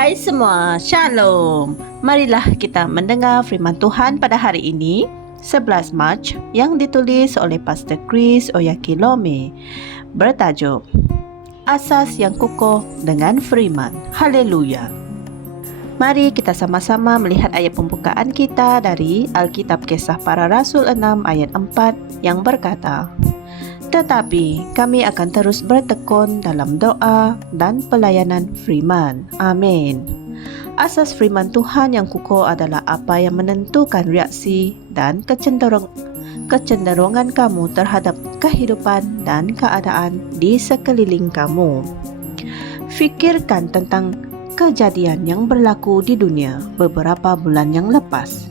Hai semua, Shalom. Marilah kita mendengar firman Tuhan pada hari ini, 11 Mac, yang ditulis oleh Pastor Chris Oyakilome, bertajuk Asas yang Kukuh dengan Firman. Haleluya. Mari kita sama-sama melihat ayat pembukaan kita dari Alkitab Kisah Para Rasul 6 ayat 4 yang berkata, tetapi kami akan terus bertekun dalam doa dan pelayanan firman. Amin. Asas firman Tuhan yang kukuh adalah apa yang menentukan reaksi dan kecenderungan kamu terhadap kehidupan dan keadaan di sekeliling kamu. Fikirkan tentang kejadian yang berlaku di dunia beberapa bulan yang lepas.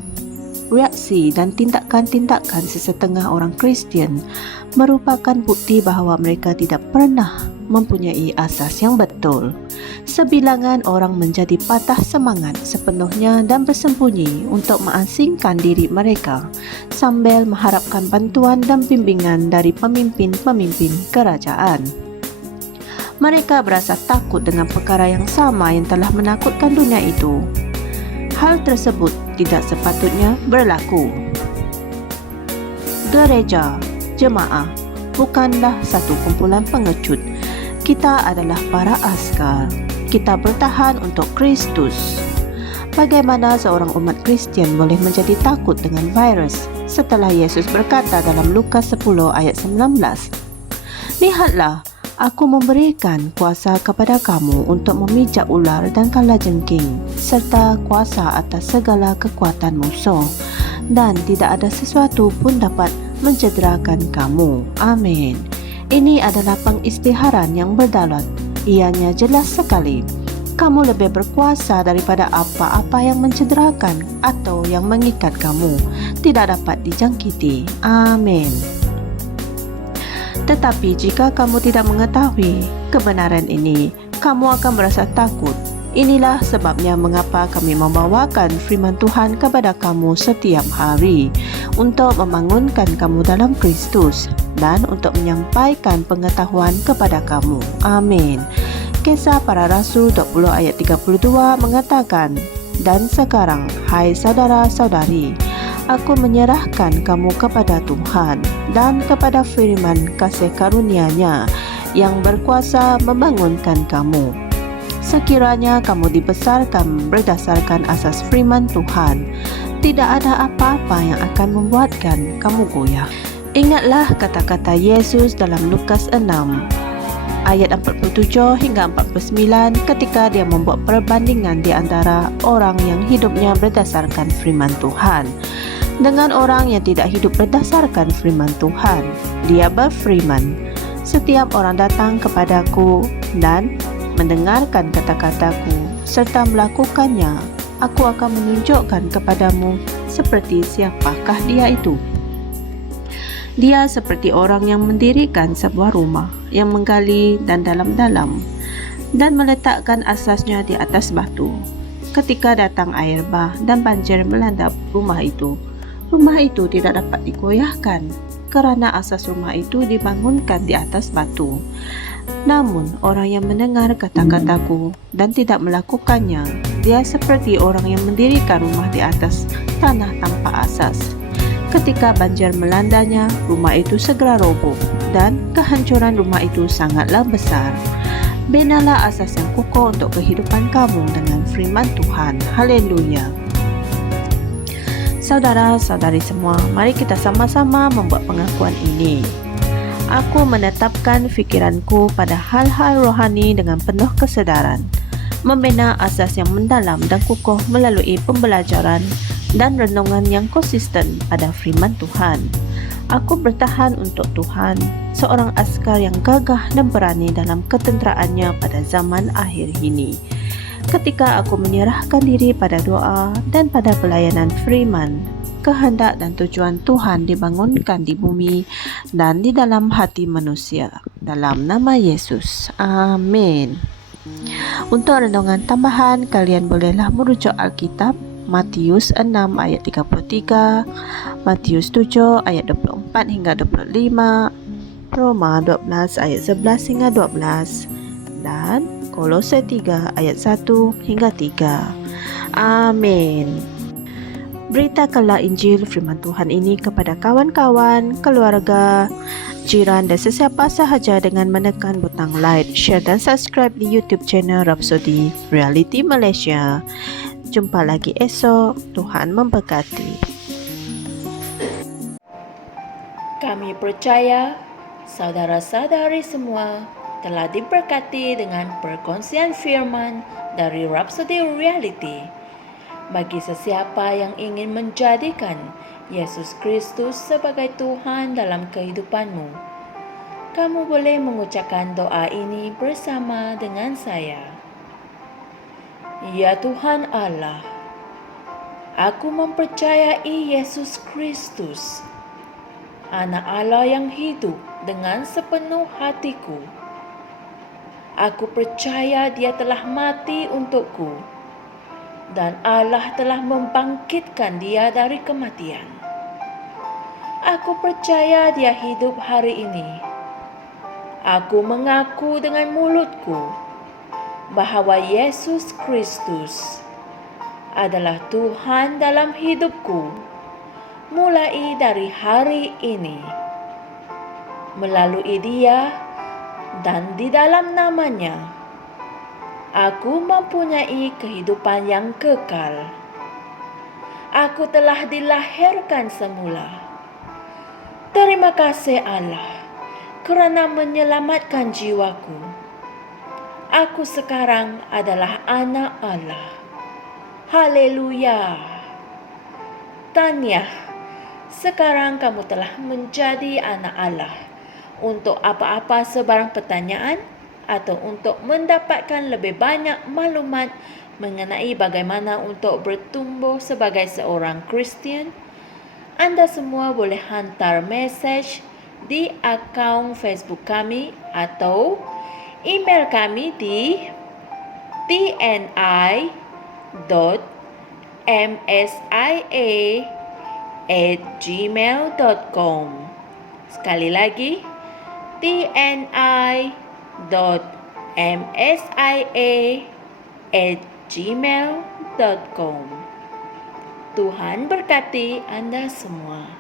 Reaksi dan tindakan-tindakan sesetengah orang Kristian merupakan bukti bahawa mereka tidak pernah mempunyai asas yang betul. Sebilangan orang menjadi patah semangat sepenuhnya dan bersembunyi untuk mengasingkan diri mereka sambil mengharapkan bantuan dan bimbingan dari pemimpin-pemimpin kerajaan. Mereka berasa takut dengan perkara yang sama yang telah menakutkan dunia itu. Hal tersebut tidak sepatutnya berlaku. Gereja, jemaah, bukanlah satu kumpulan pengecut. Kita adalah para askar. Kita bertahan untuk Kristus. Bagaimana seorang umat Kristian boleh menjadi takut dengan virus setelah Yesus berkata dalam Lukas 10 ayat 19, lihatlah, aku memberikan kuasa kepada kamu untuk memijak ular dan kalajengking, serta kuasa atas segala kekuatan musuh, dan tidak ada sesuatu pun dapat mencederakan kamu. Amin. Ini adalah pengisytiharan yang berdaulat. Ianya jelas sekali. Kamu lebih berkuasa daripada apa-apa yang mencederakan atau yang mengikat kamu. Tidak dapat dijangkiti. Amin. Tetapi jika kamu tidak mengetahui kebenaran ini, kamu akan merasa takut. Inilah sebabnya mengapa kami membawakan firman Tuhan kepada kamu setiap hari untuk membangunkan kamu dalam Kristus dan untuk menyampaikan pengetahuan kepada kamu. Amin. Kisah Para Rasul 20 ayat 32 mengatakan, dan sekarang, hai saudara-saudari, aku menyerahkan kamu kepada Tuhan dan kepada firman kasih karunia-Nya yang berkuasa membangunkan kamu. Sekiranya kamu dibesarkan berdasarkan asas firman Tuhan, tidak ada apa-apa yang akan membuatkan kamu goyah. Ingatlah kata-kata Yesus dalam Lukas 6 ayat 47 hingga 49 ketika dia membuat perbandingan di antara orang yang hidupnya berdasarkan firman Tuhan dengan orang yang tidak hidup berdasarkan firman Tuhan. Dia berfirman, setiap orang datang kepadaku dan mendengarkan kata-kataku serta melakukannya, aku akan menunjukkan kepadamu seperti siapakah dia itu. Dia seperti orang yang mendirikan sebuah rumah yang menggali dan dalam-dalam dan meletakkan asasnya di atas batu. Ketika datang air bah dan banjir melanda rumah itu tidak dapat digoyahkan kerana asas rumah itu dibangunkan di atas batu. Namun orang yang mendengar kata-kataku dan tidak melakukannya, dia seperti orang yang mendirikan rumah di atas tanah tanpa asas. Ketika banjir melandanya, rumah itu segera roboh dan kehancuran rumah itu sangatlah besar. Binalah asas yang kukuh untuk kehidupan kamu dengan firman Tuhan. Haleluya. Saudara-saudari semua, mari kita sama-sama membuat pengakuan ini. Aku menetapkan fikiranku pada hal-hal rohani dengan penuh kesedaran, membina asas yang mendalam dan kukuh melalui pembelajaran dan renungan yang konsisten pada firman Tuhan. Aku bertahan untuk Tuhan, seorang askar yang gagah dan berani dalam ketenteraannya pada zaman akhir ini. Ketika aku menyerahkan diri pada doa dan pada pelayanan firman, kehendak dan tujuan Tuhan dibangunkan di bumi dan di dalam hati manusia. Dalam nama Yesus. Amin. Untuk renungan tambahan, kalian bolehlah merujuk Alkitab Matius 6 ayat 33, Matius 7 ayat 24 hingga 25, Roma 12 ayat 11 hingga 12, dan Kolose 3 ayat 1 hingga 3. Amin. Beritakanlah Injil firman Tuhan ini kepada kawan-kawan, keluarga, jiran dan sesiapa sahaja dengan menekan butang like, share dan subscribe di YouTube channel Rhapsody Reality Malaysia. Jumpa lagi esok. Tuhan memberkati. Kami percaya saudara-saudari semua telah diberkati dengan perkongsian firman dari Rhapsody Reality. Bagi sesiapa yang ingin menjadikan Yesus Kristus sebagai Tuhan dalam kehidupanmu, kamu boleh mengucapkan doa ini bersama dengan saya. Ya Tuhan Allah, aku mempercayai Yesus Kristus, Anak Allah yang hidup dengan sepenuh hatiku. Aku percaya Dia telah mati untukku dan Allah telah membangkitkan Dia dari kematian. Aku percaya Dia hidup hari ini. Aku mengaku dengan mulutku bahwa Yesus Kristus adalah Tuhan dalam hidupku mulai dari hari ini. Melalui Dia dan di dalam nama-Nya, aku mempunyai kehidupan yang kekal. Aku telah dilahirkan semula. Terima kasih Allah kerana menyelamatkan jiwaku. Aku sekarang adalah anak Allah. Haleluya. Tahniah, sekarang kamu telah menjadi anak Allah. Untuk apa-apa sebarang pertanyaan atau untuk mendapatkan lebih banyak maklumat mengenai bagaimana untuk bertumbuh sebagai seorang Kristian, anda semua boleh hantar mesej di akaun Facebook kami atau email kami di tni.msia@gmail.com. Sekali lagi, tni.msia@gmail.com. Tuhan berkati Anda semua.